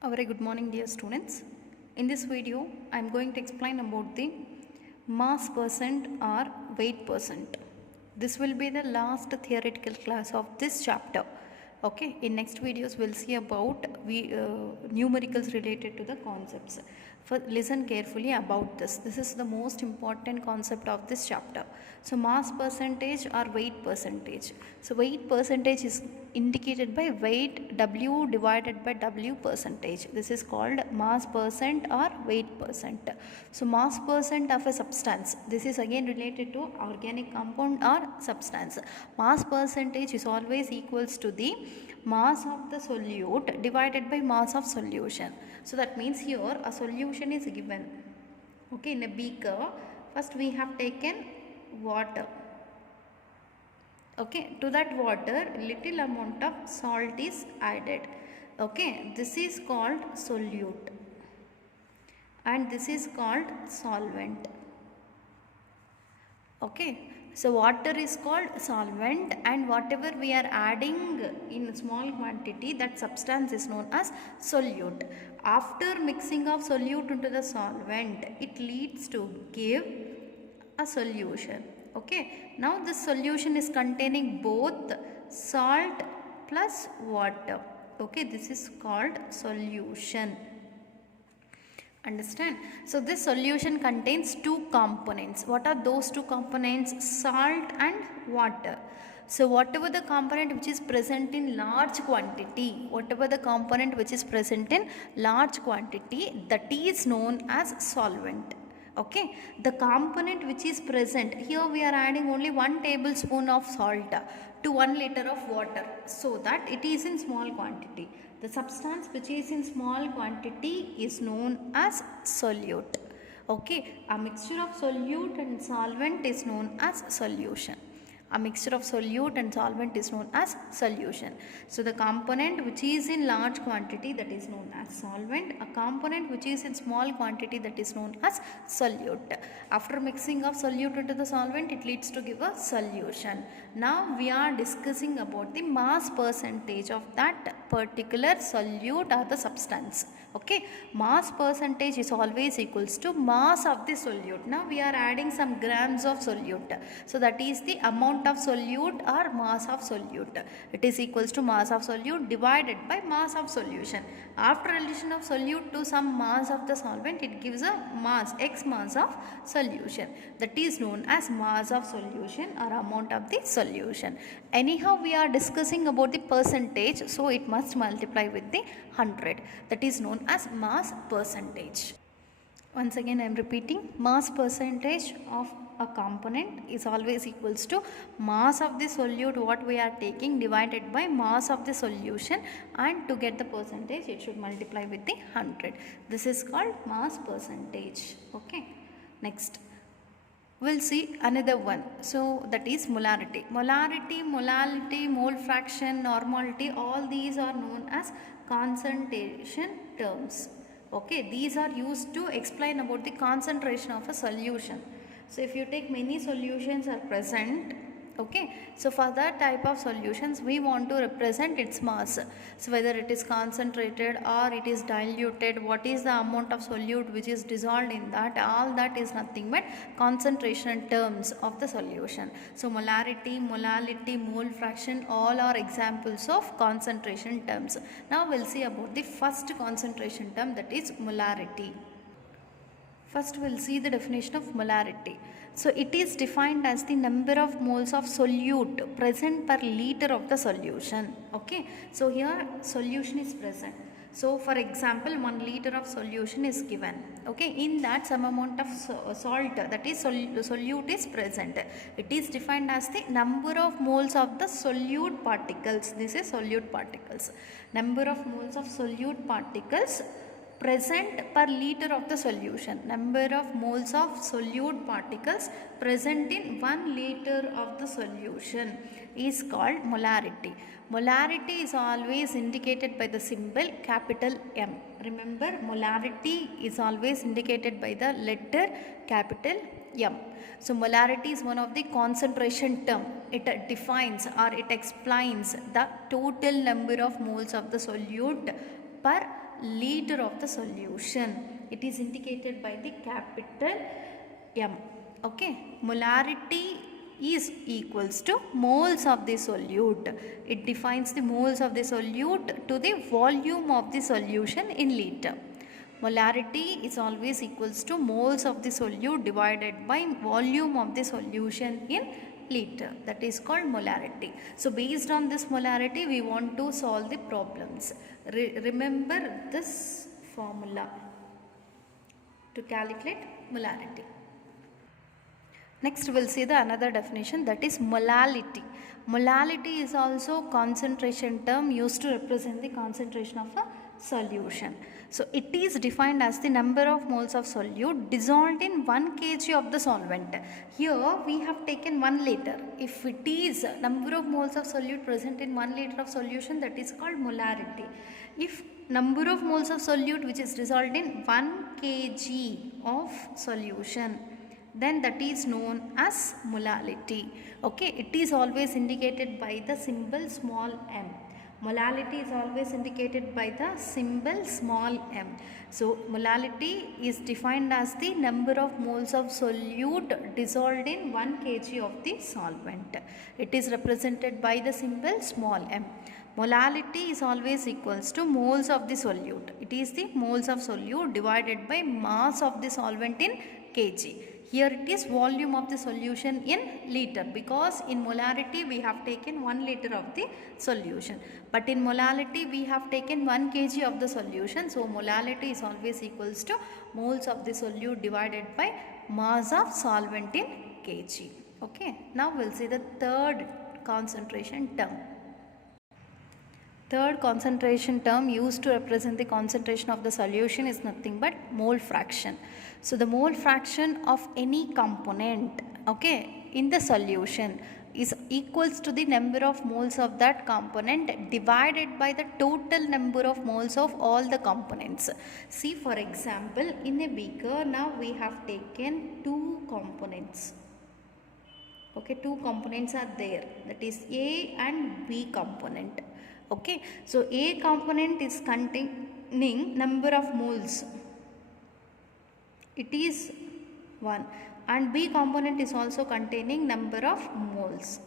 A very good morning, dear students. In this video, I am going to explain about the mass percent or weight percent. This will be the last theoretical class of this chapter. Okay, in next videos we'll see about numericals related to the concepts. Listen carefully about this. This is the most important concept of this chapter. So mass percentage or weight percentage. So weight percentage is indicated by weight W divided by W percentage. This is called mass percent or weight percent. So mass percent of a substance. This is again related to organic compound or substance. Mass percentage is always equals to the mass of the solute divided by mass of solution. So that means here a solution is given. Okay, in a beaker, first we have taken water. Okay, to that water little amount of salt is added. Okay, this is called solute and this is called solvent. Okay, so water is called solvent and whatever we are adding in small quantity, that substance is known as solute. After mixing of solute into the solvent, it leads to give a solution. Okay, now this solution is containing both salt plus water. Okay, this is called solution. Understand? So this solution contains two components. What are those two components? Salt and water. So whatever the component which is present in large quantity, that is known as solvent. Okay, the component which is present, here we are adding only 1 tablespoon of salt to 1 liter of water, so that it is in small quantity. The substance which is in small quantity is known as solute. Okay, a mixture of solute and solvent is known as solution. A mixture of solute and solvent is known as solution. So the component which is in large quantity, that is known as solvent. A component which is in small quantity, that is known as solute. After mixing of solute into the solvent, it leads to give a solution. Now we are discussing about the mass percentage of that particular solute or the substance. Okay, mass percentage is always equals to mass of the solute. Now we are adding some grams of solute. So that is the amount of solute or mass of solute. It is equals to mass of solute divided by mass of solution. After addition of solute to some mass of the solvent, it gives a mass, x mass of solution. That is known as mass of solution or amount of the solution. Anyhow, we are discussing about the percentage, so it must multiply with the 100. That is known as mass percentage. Once again I am repeating, mass percentage of a component is always equals to mass of the solute what we are taking divided by mass of the solution, and to get the percentage it should multiply with the 100. This is called mass percentage. Okay, next we'll see another one. So that is molarity. Molality, mole fraction, normality, all these are known as concentration terms. Okay, these are used to explain about the concentration of a solution. So if you take many solutions are present, okay, so for that type of solutions we want to represent its mass. So whether it is concentrated or it is diluted, what is the amount of solute which is dissolved in that, all that is nothing but concentration terms of the solution. So molarity, molality, mole fraction, all are examples of concentration terms. Now we'll see about the first concentration term, that is molarity. First we will see the definition of molarity. So it is defined as the number of moles of solute present per liter of the solution. Okay, so here solution is present. So for example 1 liter of solution is given. Okay, in that some amount of salt, that is solute is present. It is defined as the number of moles of the solute particles. This is solute particles. Number of moles of solute particles present per liter of the solution. Number of moles of solute particles present in 1 liter of the solution is called molarity. Molarity is always indicated by the symbol capital M. Remember, molarity is always indicated by the letter capital M. So molarity is one of the concentration term. It defines or it explains the total number of moles of the solute per liter of the solution. It is indicated by the capital M. Okay, molarity is equals to moles of the solute. It defines the moles of the solute to the volume of the solution in liter. Molarity is always equals to moles of the solute divided by volume of the solution in liter. That is called molarity. So based on this molarity, we want to solve the problems. Remember this formula to calculate molarity. Next we will see the another definition, that is molality. Molality is also concentration term used to represent the concentration of a solution. So it is defined as the number of moles of solute dissolved in 1 kg of the solvent. Here we have taken 1 liter. If it is number of moles of solute present in 1 liter of solution, that is called molarity. If number of moles of solute which is dissolved in 1 kg of solution, then that is known as molality. Okay, it is always indicated by the symbol small m. Molality is always indicated by the symbol small m. So molality is defined as the number of moles of solute dissolved in 1 kg of the solvent. It is represented by the symbol small m. Molality is always equals to moles of the solute. It is the moles of solute divided by mass of the solvent in kg. Here it is volume of the solution in liter, because in molarity we have taken 1 liter of the solution, but in molality we have taken 1 kg of the solution. So molality is always equals to moles of the solute divided by mass of solvent in kg. Okay, now we will see the third concentration term. Third concentration term used to represent the concentration of the solution is nothing but mole fraction. So the mole fraction of any component, okay, in the solution is equals to the number of moles of that component divided by the total number of moles of all the components. See, for example, in a beaker, now we have taken 2 components. Okay, 2 components are there, that is A and B component. Okay, so A component is containing number of moles, it is 1, and B component is also containing number of moles.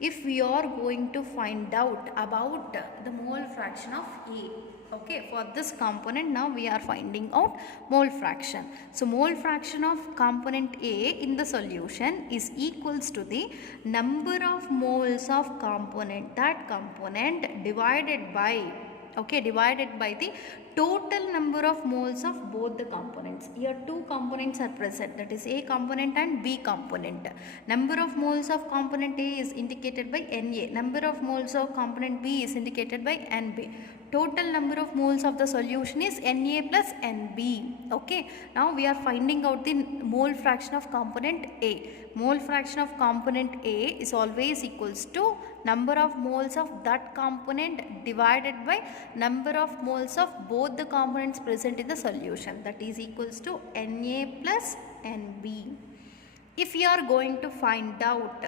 If we are going to find out about the mole fraction of A, okay, for this component, now we are finding out mole fraction. So mole fraction of component A in the solution is equals to the number of moles of component, that component divided by, okay, divided by the total number of moles of both the components. Here 2 components are present, that is A component and B component. Number of moles of component A is indicated by Na. Number of moles of component B is indicated by Nb. Total number of moles of the solution is Na plus Nb. Okay, now we are finding out the mole fraction of component A. Mole fraction of component A is always equals to number of moles of that component divided by number of moles of both the components present in the solution, that is equals to Na plus Nb. If you are going to find out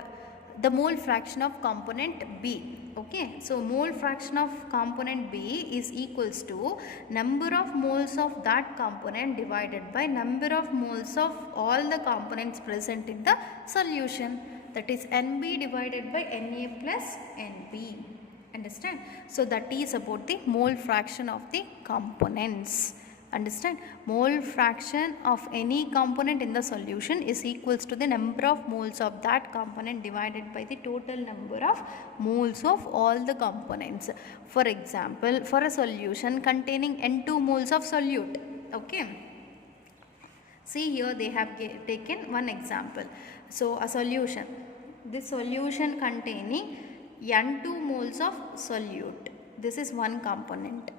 the mole fraction of component B, okay, so mole fraction of component B is equals to number of moles of that component divided by number of moles of all the components present in the solution, that is Nb divided by Na plus Nb. Understand? So that is about the mole fraction of the components. Understand? Mole fraction of any component in the solution is equals to the number of moles of that component divided by the total number of moles of all the components. For example, for a solution containing N2 moles of solute, okay, see here they have taken one example. So a solution, this solution containing N2 moles of solute, this is one component,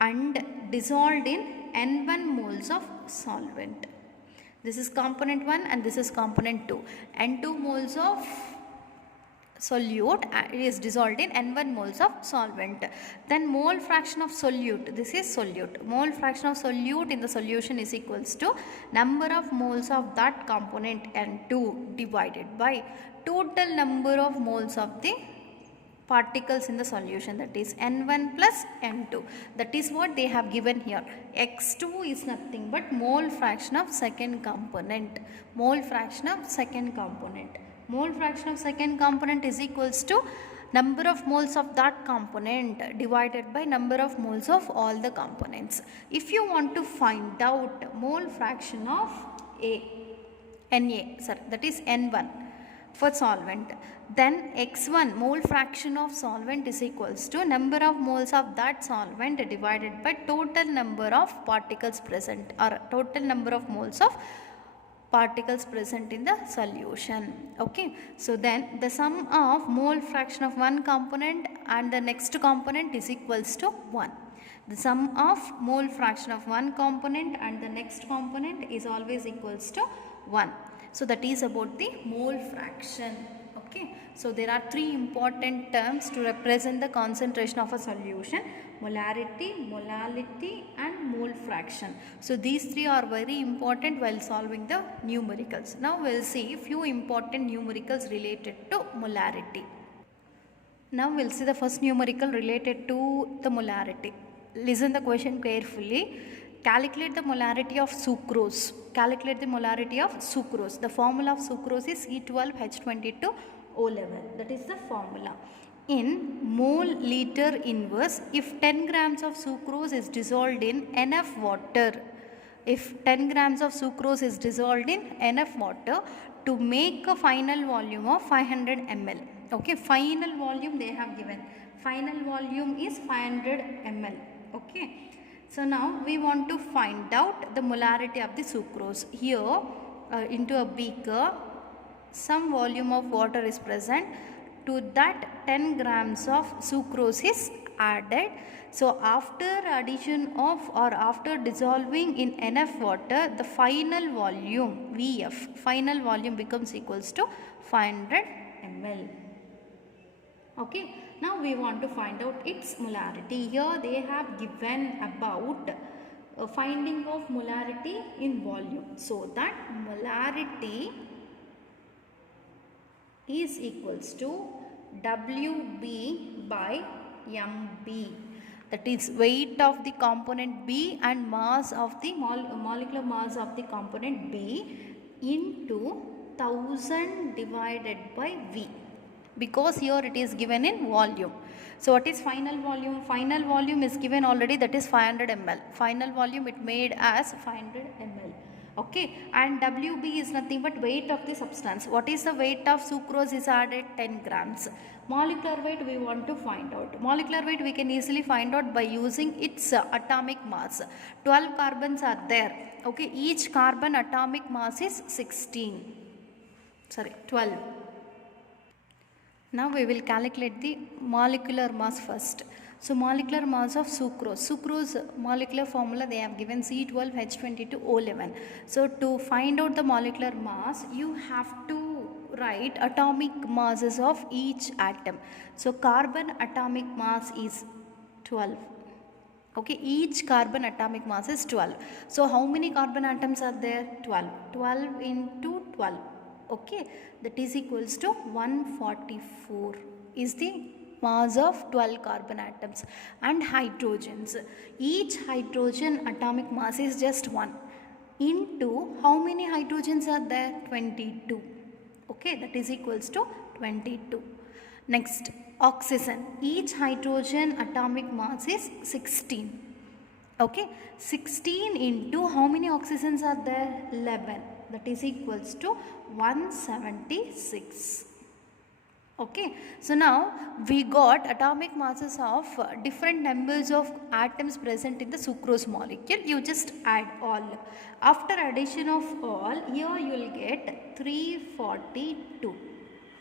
and dissolved in N1 moles of solvent. This is component 1 and this is component 2. N2 moles of solute is dissolved in N1 moles of solvent. Then mole fraction of solute, this is solute. Mole fraction of solute in the solution is equals to number of moles of that component N2 divided by total number of moles of the particles in the solution, that is N1 plus N2. That is what they have given here. X2 is nothing but mole fraction of second component. Mole fraction of second component. Mole fraction of second component is equals to number of moles of that component divided by number of moles of all the components. If you want to find out mole fraction of that is N1 for solvent, then X1 mole fraction of solvent is equals to number of moles of that solvent divided by total number of particles present, or total number of moles of particles present in the solution. Okay, so then the sum of mole fraction of one component and the next component is equals to 1. The sum of mole fraction of one component and the next component is always equals to 1. So that is about the mole fraction. Okay, so there are three important terms to represent the concentration of a solution: molarity, molality and mole fraction. So these three are very important while solving the numericals. Now we will see few important numericals related to molarity. Now we will see the first numerical related to the molarity. Listen the question carefully. Calculate the molarity of sucrose. Calculate the molarity of sucrose. The formula of sucrose is C12H22O11. That is the formula. In mole liter inverse, if 10 grams of sucrose is dissolved in enough water, if 10 grams of sucrose is dissolved in enough water to make a final volume of 500 ml. Okay, final volume they have given. Final volume is 500 ml. Okay. So now we want to find out the molarity of the sucrose. Here into a beaker, some volume of water is present. To that 10 grams of sucrose is added. So after addition of or after dissolving in enough water, the final volume VF, final volume becomes equals to 500 ml. Okay, now we want to find out its molarity. Here they have given about finding of molarity in volume. So that molarity is equals to WB by MB. That is weight of the component B and mass of the molecular mass of the component B into 1000 divided by V. Because here it is given in volume. So what is final volume? Final volume is given already, that is 500 ml. Final volume it made as 500 ml. Okay, and WB is nothing but weight of the substance. What is the weight of sucrose is added? 10 grams. Molecular weight we want to find out. Molecular weight we can easily find out by using its atomic mass. 12 carbons are there. Okay, each carbon atomic mass is 12. Now we will calculate the molecular mass first. So molecular mass of sucrose. Sucrose molecular formula they have given C12H22O11. So to find out the molecular mass, you have to write atomic masses of each atom. So carbon atomic mass is 12. Okay, each carbon atomic mass is 12. So how many carbon atoms are there? 12. 12 into 12. Okay, that is equals to 144 is the mass of 12 carbon atoms. And hydrogens, each hydrogen atomic mass is just 1 into how many hydrogens are there? 22. Okay, that is equals to 22. Next, oxygen, each hydrogen atomic mass is 16. Okay, 16 into how many oxygens are there? 11. That is equals to 176. Okay, so now we got atomic masses of different numbers of atoms present in the sucrose molecule. You just add all. After addition of all, here you will get 342.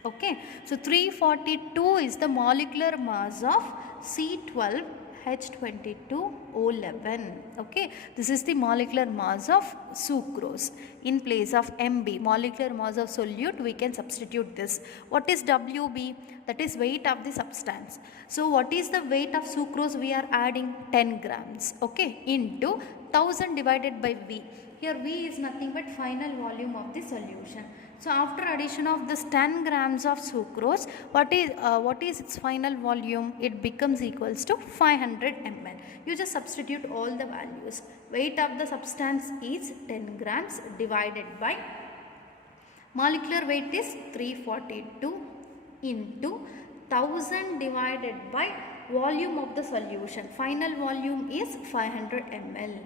Okay, so 342 is the molecular mass of C12H22O11. Okay, this is the molecular mass of sucrose. In place of MB, molecular mass of solute, we can substitute this. What is WB? That is weight of the substance. So what is the weight of sucrose? We are adding 10 grams. Okay, into 1000 divided by V. Here V is nothing but final volume of the solution. So after addition of this 10 grams of sucrose, what is its final volume? It becomes equals to 500 ml. You just substitute all the values. Weight of the substance is 10 grams divided by molecular weight is 342 into 1000 divided by volume of the solution. Final volume is 500 ml.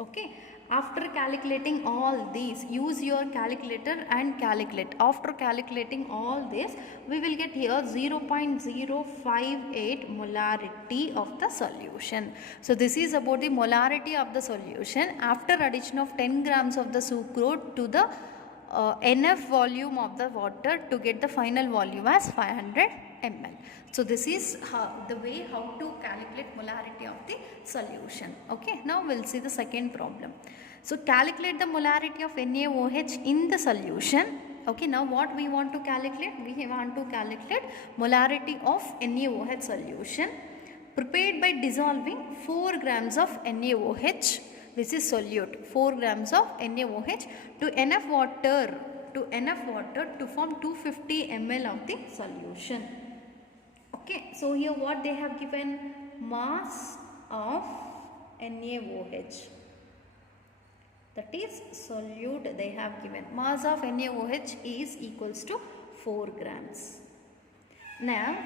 Okay. After calculating all these, use your calculator and calculate. After calculating all this, we will get here 0.058 molarity of the solution. So this is about the molarity of the solution after addition of 10 grams of the sucrose to the NF volume of the water to get the final volume as 500 ml. So this is the way how to calculate molarity of the solution. Okay, now we'll see the second problem. So calculate the molarity of NaOH in the solution. Okay, now what we want to calculate? We want to calculate molarity of NaOH solution prepared by dissolving 4 grams of NaOH. This is solute, 4 grams of NaOH to enough water to form 250 ml of the solution. Okay, so here what they have given, mass of NaOH, that is solute they have given. Mass of NaOH is equals to 4 grams. Now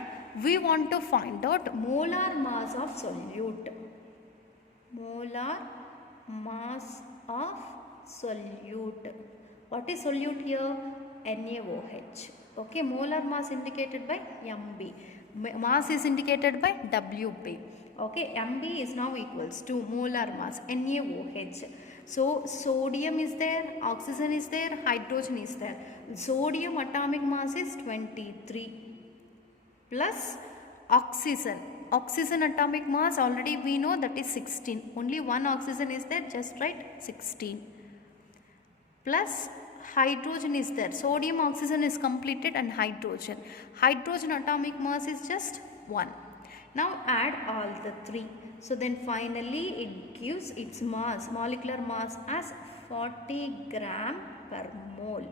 we want to find out molar mass of solute. Molar mass of solute. What is solute here? NaOH. Okay, molar mass indicated by Mb. Mass is indicated by Wb. Okay, Mb is now equals to molar mass NaOH. So sodium is there, oxygen is there, hydrogen is there. Sodium atomic mass is 23 plus oxygen. Oxygen atomic mass already we know that is 16. Only one oxygen is there, just write 16. Plus hydrogen is there. Sodium, oxygen is completed and hydrogen. Hydrogen atomic mass is just 1. Now add all the 3. So then finally it gives its mass, molecular mass as 40 gram per mole.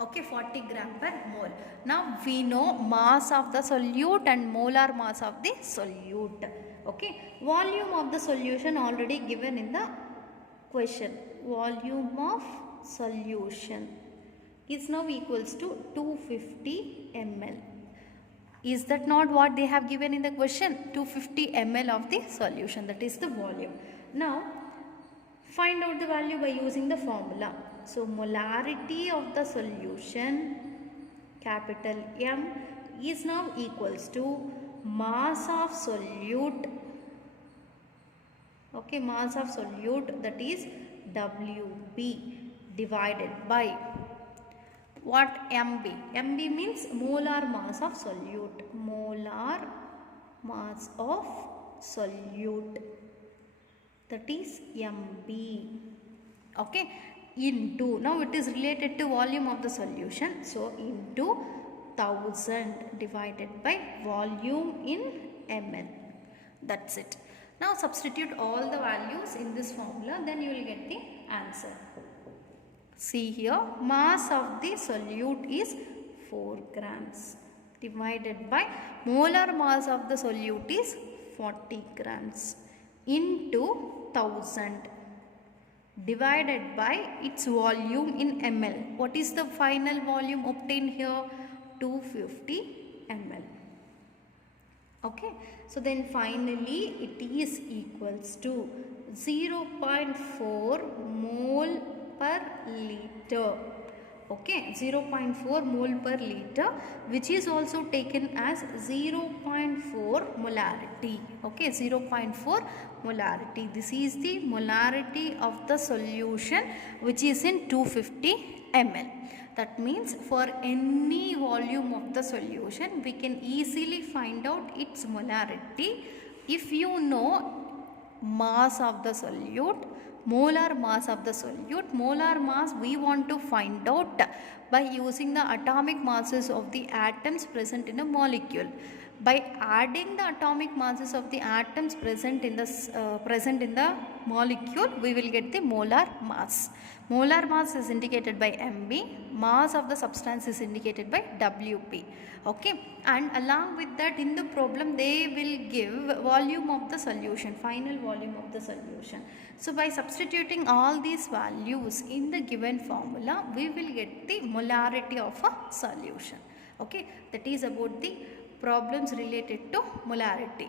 Okay, 40 gram per mole. Now we know mass of the solute and molar mass of the solute. Okay, volume of the solution already given in the question. Volume of solution is now equals to 250 ml. Is that not what they have given in the question? 250 ml of the solution, that is the volume. Now find out the value by using the formula. So molarity of the solution, capital M, is now equals to mass of solute. Okay, mass of solute, that is Wb, divided by what? Mb. Mb means molar mass of solute. Molar mass of solute, that is Mb. Okay, into, now it is related to volume of the solution, so into 1000 divided by volume in ml. That's it. Now substitute all the values in this formula, then you will get the answer. See here, mass of the solute is 4 grams divided by molar mass of the solute is 40 grams into 1000 divided by its volume in ml. What is the final volume obtained here? 250 ml. Okay, so then finally it is equals to 0.4 mole per liter. Okay, 0.4 mole per liter, which is also taken as 0.4 molarity. Okay, 0.4 molarity. This is the molarity of the solution which is in 250 ml. That means for any volume of the solution, we can easily find out its molarity if you know mass of the solute, molar mass of the solute. Molar mass we want to find out by using the atomic masses of the atoms present in a molecule. by adding the atomic masses of the atoms present in the molecule, we will get the molar mass. Molar mass is indicated by Mb, mass of the substance is indicated by Wp. Okay, and along with that, in the problem they will give volume of the solution, final volume of the solution. So by substituting all these values in the given formula, we will get the molarity of a solution. Okay, that is about the problems related to molarity.